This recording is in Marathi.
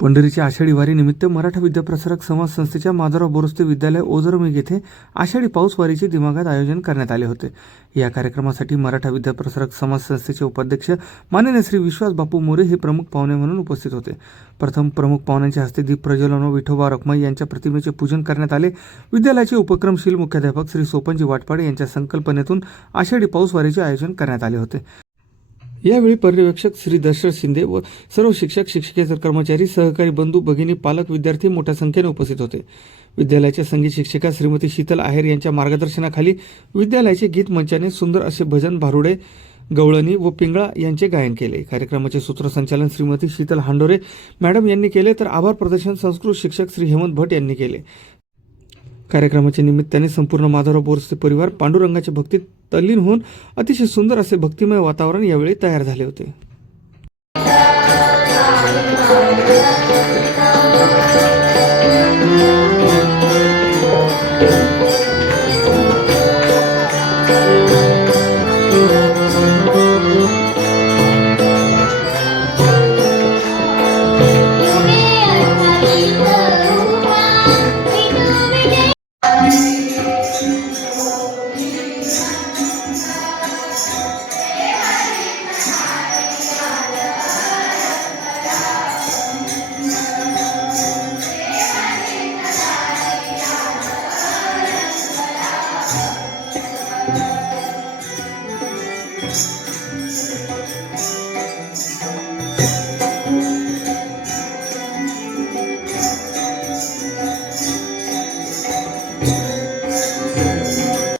पंढरीच्या आषाढी वारीनिमित्त मराठा विद्याप्रसारक समाज संस्थेच्या माधवराव बोरस्ते विद्यालय ओझरमेघ येथे आषाढी पाऊस वारीचे दिमागात आयोजन करण्यात आले होते। या कार्यक्रमासाठी मराठा विद्याप्रसारक समाज संस्थेचे उपाध्यक्ष माननीय श्री विश्वास बापू मोरे हे प्रमुख पाहुणे म्हणून उपस्थित होते। प्रथम प्रमुख पाहुण्यांच्या हस्ते दीप प्रज्वलन व विठोबा रखमाई यांच्या प्रतिमेचे पूजन करण्यात आले। विद्यालयाचे उपक्रमशील मुख्याध्यापक श्री सोपनजी वाटपाडे यांच्या संकल्पनेतून आषाढी पाऊस वारीचे आयोजन करण्यात आले होते। यावेळी पर्यवेक्षक श्री दशरथ शिंदे व सर्व शिक्षक शिक्षकेतर कर्मचारी सहकारी बंधू भगिनी पालक विद्यार्थी मोठ्या संख्येने उपस्थित होते। विद्यालयाच्या संगीत शिक्षिका श्रीमती शीतल आहेर यांच्या मार्गदर्शनाखाली विद्यालयाचे गीत मंचाने सुंदर असे भजन भारुडे गवळणी व पिंगळा यांचे गायन केले। कार्यक्रमाचे सूत्रसंचालन श्रीमती शीतल हांडोरे मॅडम यांनी केले तर आभार प्रदर्शन संस्कृत शिक्षक श्री हेमंत भट यांनी केले। कार्यक्रमाच्या निमित्ताने संपूर्ण माधवराव बोरस्ते परिवार पांडुरंगाच्या भक्तीत तल्लीन होऊन अतिशय सुंदर असे भक्तिमय वातावरण यावेळी तयार झाले होते।